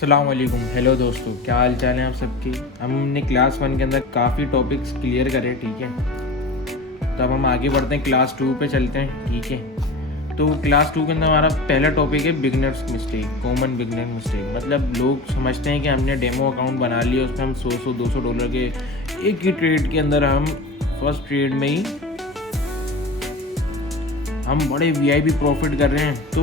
अस्सलाम वालेकुम। हेलो दोस्तों, क्या हाल चाल है आप सबकी। हमने क्लास 1 के अंदर काफ़ी टॉपिक्स क्लियर करे, ठीक है। तो अब हम आगे बढ़ते हैं, क्लास 2 पे चलते हैं, ठीक है। तो क्लास 2 के अंदर हमारा पहला टॉपिक है beginners mistake, common beginner mistake. मतलब लोग समझते हैं कि हमने डेमो अकाउंट बना लिया, उसमें हम $100-200 के एक ही ट्रेड के अंदर हम फर्स्ट ट्रेड में ही हम बड़े वीआईपी प्रॉफिट कर रहे हैं। तो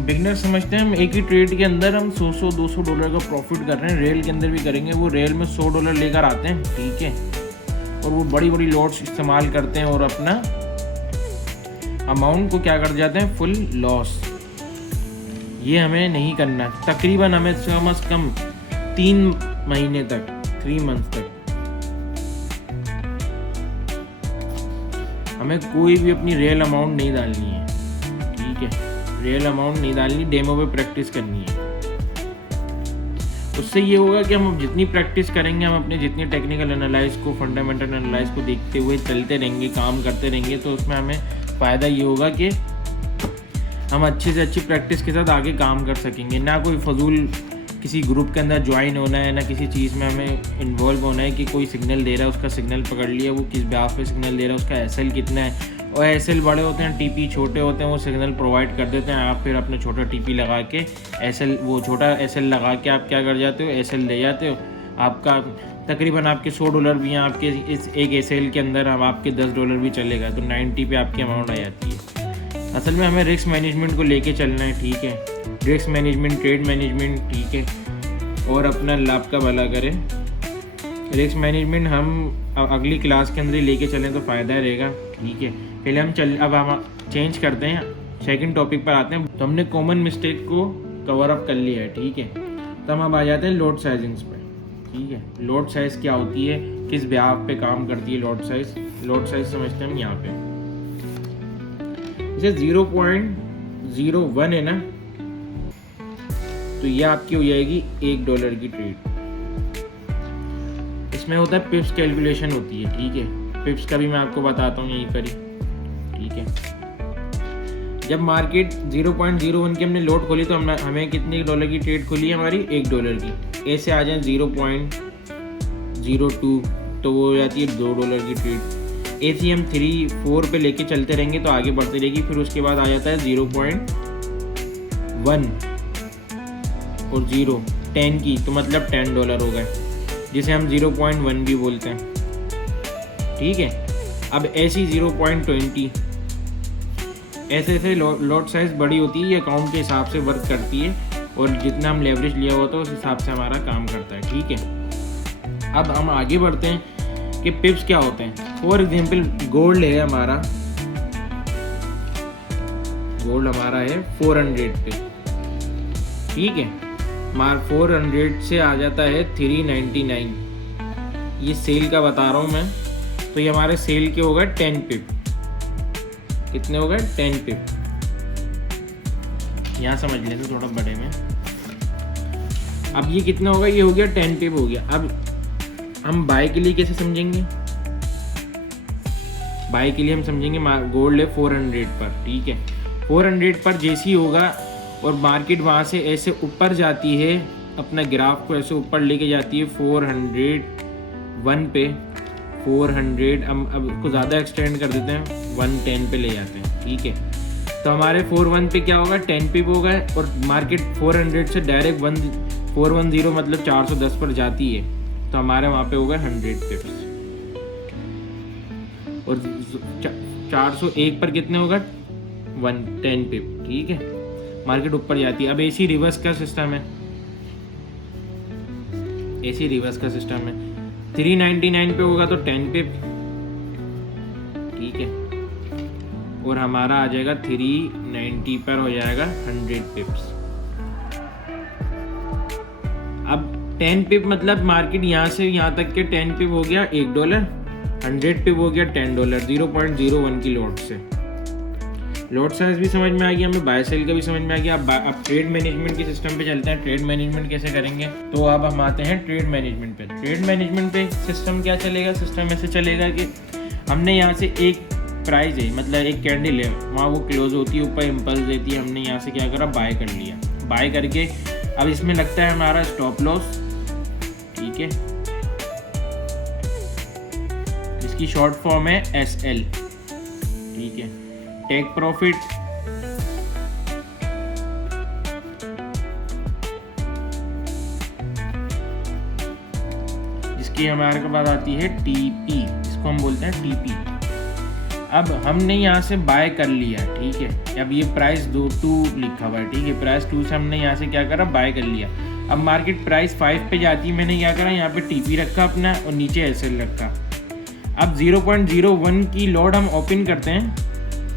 बिगनर समझते हैं हम एक ही ट्रेड के अंदर हम $100-200 का प्रॉफिट कर रहे हैं। रेल के अंदर भी करेंगे, वो रेल में $100 लेकर आते हैं, ठीक है। और वो बड़ी बड़ी लॉट्स इस्तेमाल करते हैं और अपना अमाउंट को क्या कर जाते हैं, फुल लॉस। ये हमें नहीं करना। तकरीबन हमें कम से कम 3 महीने तक, 3 मंथ तक हमें कोई भी अपनी रियल अमाउंट नहीं डालनी है, ठीक है। रियल अमाउंट नहीं डालनी, डेमो पे प्रैक्टिस करनी है। उससे ये होगा कि हम जितनी प्रैक्टिस करेंगे, हम अपने जितनी टेक्निकल एनालाइज को, फंडामेंटल एनालाइज को देखते हुए चलते रहेंगे, काम करते रहेंगे, तो उसमें हमें फ़ायदा ये होगा कि हम अच्छी से अच्छी प्रैक्टिस के साथ आगे काम कर सकेंगे। ना कोई फजूल किसी ग्रुप के अंदर ज्वाइन होना है, ना किसी चीज़ में हमें इन्वॉल्व होना है कि कोई सिग्नल दे रहा है, उसका सिग्नल पकड़ लिया, वो किस ब्याज पे सिग्नल दे रहा है, उसका एसएल कितना है। और एसएल बड़े होते हैं, टीपी छोटे होते हैं, वो सिग्नल प्रोवाइड कर देते हैं। आप फिर अपने छोटा टीपी लगा के एसएल, वो छोटा एसएल लगा के आप क्या कर जाते हो, एसएल ले जाते हो। आपका तकरीबन आपके $100 भी हैं आपके इस एक एसएल के अंदर, अब आपके $10 भी चलेगा, तो 90 पे आपकी अमाउंट आ जाती है। असल में हमें रिस्क मैनेजमेंट को लेके चलना है, ठीक है। रिस्क मैनेजमेंट, ट्रेड मैनेजमेंट, ठीक है, और अपना लाभ का भला करें। रिस्क मैनेजमेंट हम अगली क्लास के अंदर ही लेके चलें तो फ़ायदा रहेगा, ठीक है। पहले अब हम चेंज करते हैं, सेकंड टॉपिक पर आते हैं। तो हमने कॉमन मिस्टेक को कवर अप कर लिया है, ठीक है। तो हम अब आ जाते हैं लोड साइजिंग्स पे, ठीक है। लोड साइज़ क्या होती है, किस ब्याज पे काम करती है लोड साइज़। लोड साइज़ समझते हैं हम यहाँ पे, जैसे 0.01 है ना, तो ये आपकी हो जाएगी $1 की ट्रेड। इसमें होता है पिप्स कैलकुलेशन होती है, ठीक है। पिप्स का भी मैं आपको बताता हूँ यहीं पर ही, ठीक है। जब मार्केट 0.01 की हमने लोड खोली तो हमें कितने डॉलर की ट्रेड खोली है, हमारी $1 की। ऐसे आ जाए 0.02 तो वो हो जाती है $2 की ट्रेड। ऐसे हम 3-4 पे लेके चलते रहेंगे तो आगे बढ़ती रहेगी। फिर उसके बाद आ जाता है 0.1 और 10 की, तो मतलब $10 हो गए, जिसे हम 0.1 भी बोलते हैं, ठीक है। अब ऐसी 0.20, ऐसे लॉट साइज बड़ी होती है, ये अकाउंट के हिसाब से वर्क करती है और जितना हम लेवरेज लिया होता है उस हिसाब से हमारा काम करता है, ठीक है। अब हम आगे बढ़ते हैं कि पिप्स क्या होते हैं। फॉर एग्जाम्पल गोल्ड है हमारा, गोल्ड हमारा है 400 पे, ठीक है। 400 से आ जाता है 399, ये सेल का बता रहा हूँ मैं। तो ये हमारे सेल के हो गए 10 पिप। कितने हो गए, 10 पिप। यहाँ समझ लेते थोड़ा बड़े में। अब ये कितना होगा, ये हो गया 10 पिप हो गया। अब हम बाय के लिए कैसे समझेंगे, बाय के लिए हम समझेंगे गोल्ड है 400 पर, ठीक है। 400 पर जैसी होगा और मार्केट वहाँ से ऐसे ऊपर जाती है, अपना ग्राफ को ऐसे ऊपर लेके जाती है 401 पे, 400, अब उसको ज़्यादा एक्सटेंड कर देते हैं, 110 पे ले जाते हैं, ठीक है। तो हमारे 41 पे क्या होगा, 10 पिप होगा। और मार्केट 400 से डायरेक्ट 410 मतलब 410 पर जाती है, तो हमारे वहाँ पे होगा 100 पिप्स। और 401 पर कितने होगा, 110 पिप, ठीक है। मार्केट ऊपर जाती है। अब एसी रिवर्स का सिस्टम है, एसी रिवर्स का सिस्टम है। 399 पे होगा तो 10 पिप, ठीक है। और हमारा आ जाएगा 390 पर हो जाएगा 100 पिप्स। अब 10 पिप मतलब मार्केट यहाँ से यहाँ तक के 10 पिप हो गया $1, 100 पिप हो गया $10, 0.01 की लोड से। लोड साइज भी समझ में आ गया, हमें बाय सेल का भी समझ में आ गया। अब ट्रेड मैनेजमेंट के सिस्टम पे चलते हैं। ट्रेड मैनेजमेंट कैसे करेंगे, तो अब हम आते हैं ट्रेड मैनेजमेंट पे। ट्रेड मैनेजमेंट पे सिस्टम क्या चलेगा, सिस्टम ऐसे चलेगा कि हमने यहाँ से एक प्राइस है, मतलब एक कैंडल है, वहाँ वो क्लोज होती है, ऊपर इम्पल्स देती है, हमने यहाँ से क्या करा, बाय कर लिया। बाय करके अब इसमें लगता है हमारा स्टॉप लॉस, ठीक है, इसकी शॉर्ट फॉर्म है SL, ठीक है। टेक प्रॉफिट, जिसकी हमारे के बाद आती है TP, इसको हम बोलते हैं TP। अब हमने यहाँ से बाय कर लिया, ठीक है, अब ये प्राइस 2 लिखा हुआ है, ठीक है, प्राइस 2 से हमने यहाँ से क्या करा, बाय कर लिया। अब मार्केट प्राइस 5 पे जाती है, मैंने क्या करा, यहाँ पे TP रखा अपना और नीचे SL रखा। अब 0.01 की लॉट हम ओपन करते हैं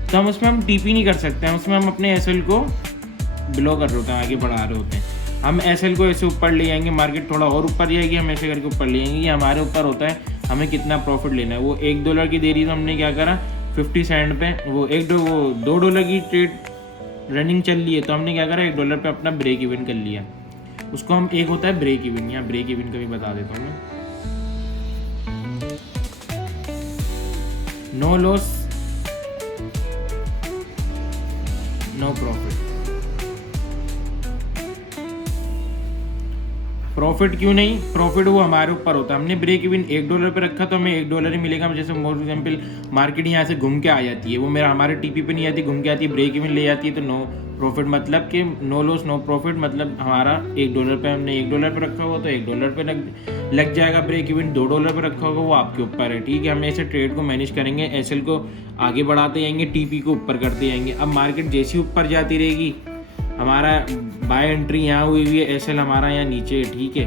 तो हम उसमें हम TP नहीं कर सकते हैं, उसमें हम अपने SL को बिलो कर रहे होते हैं, आगे बढ़ा रहे होते हैं। हम SL को ऐसे ऊपर ले जाएंगे, मार्केट थोड़ा और ऊपर जाएगी, हम ऐसे करके ऊपर ले जाएंगे। ये हमारे ऊपर होता है हमें कितना प्रॉफिट लेना है। वो $1 की दे रही तो हमने क्या करा, 50 सेंट पे वो $2 की ट्रेड रनिंग चल रही है तो हमने क्या करा, $1 पे अपना ब्रेक इवन कर लिया। उसको हम, एक होता है ब्रेक इवन, यहाँ ब्रेक इवन का भी बता देता हूँ मैं। No loss no profit. Profit क्यों नहीं, प्रॉफिट वो हमारे ऊपर होता है। हमने ब्रेक इवन $1 पे रखा तो हमें $1 ही मिलेगा। जैसे फॉर एग्जाम्पल मार्केट यहाँ से घूम के आ जाती है, वो मेरा हमारे TP पे नहीं आती, घूम के आती है, ब्रेक इवन ले जाती है, तो नो प्रॉफिट मतलब कि नो लॉस नो प्रॉफिट, मतलब हमारा $1 पे, हमने $1 पे रखा हुआ तो $1 पे लग जाएगा ब्रेक इवन। $2 पे रखा होगा वो आपके ऊपर है, ठीक है। हम ऐसे ट्रेड को मैनेज करेंगे, SL को आगे बढ़ाते जाएंगे, TP को ऊपर करते जाएंगे। अब मार्केट जैसी ऊपर जाती रहेगी, हमारा बाय एंट्री यहाँ हुई हुई है, SL हमारा यहाँ नीचे है, ठीक है।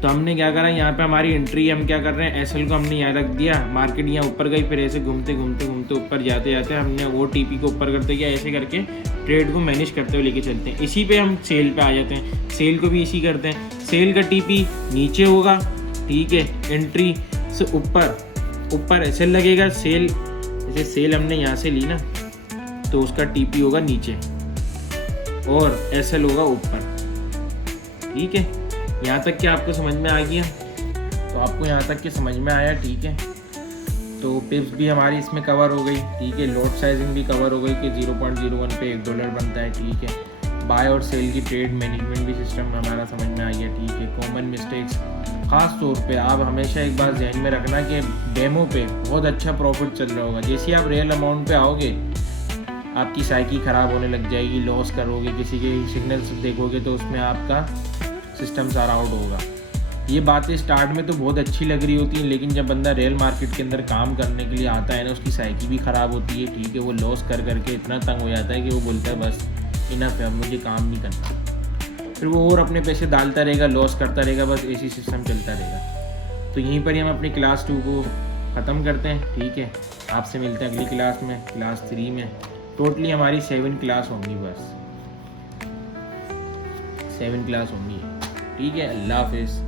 तो हमने क्या करा, यहाँ पे हमारी एंट्री, हम क्या कर रहे हैं, SL को हमने यहाँ रख दिया, मार्केट यहाँ ऊपर गई, फिर ऐसे घूमते घूमते घूमते ऊपर जाते जाते हमने वो TP को ऊपर करते गया, ऐसे करके ट्रेड को मैनेज करते हुए लेके चलते हैं। इसी पे हम सेल पे आ जाते हैं, सेल को भी इसी करते हैं। सेल का TP नीचे होगा, ठीक है, एंट्री से ऊपर SL लगेगा। सेल, जैसे सेल हमने यहाँ से ली ना तो उसका TP होगा नीचे और SL होगा ऊपर, ठीक है। यहाँ तक कि आपको समझ में आ गया, तो आपको यहाँ तक कि समझ में आया, ठीक है। तो पिप्स भी हमारी इसमें कवर हो गई, ठीक है। लॉट साइजिंग भी कवर हो गई कि 0.01 पे $1 बनता है, ठीक है। बाय और सेल की ट्रेड मैनेजमेंट भी सिस्टम हमारा समझ में आ गया, ठीक है। कॉमन मिस्टेक्स, खास तौर पे आप हमेशा एक बात ध्यान में रखना कि डेमो पे बहुत अच्छा प्रॉफिट चल रहा होगा, जैसे आप रियल अमाउंट पे आओगे आपकी साइकी ख़राब होने लग जाएगी, लॉस करोगे, किसी के सिग्नल्स देखोगे तो उसमें आपका सिस्टम सारा आउट होगा। ये बातें स्टार्ट में तो बहुत अच्छी लग रही होती हैं, लेकिन जब बंदा रियल मार्केट के अंदर काम करने के लिए आता है ना, उसकी साइकी भी ख़राब होती है, ठीक है। वो लॉस कर करके इतना तंग हो जाता है कि वो बोलता है बस इनफ है, अब मुझे काम नहीं करना। फिर वो और अपने पैसे डालता रहेगा, लॉस करता रहेगा, बस ऐसी सिस्टम चलता रहेगा। तो यहीं पर ही हम अपनी क्लास 2 को ख़त्म करते हैं, ठीक है। आपसे मिलते हैं अगली क्लास में, क्लास 3 में। टोटली हमारी 7 क्लास होंगी, बस 7 क्लास होंगी, ठीक है। अल्लाह हाफिज़।